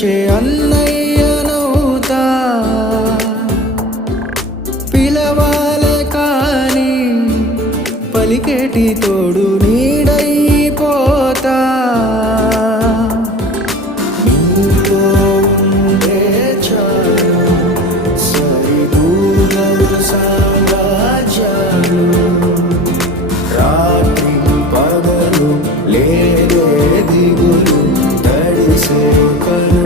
పిలిచే అన్నయ్యనవుతా, పిలవాలే కాని పలికేటి తోడు నీడైపోతా. నీతో ఉంటే చాలు సరిదూగలు సామ్రాజ్యాలు, రాత్రి పగలు లేదే దిగులు తడిసే కలు.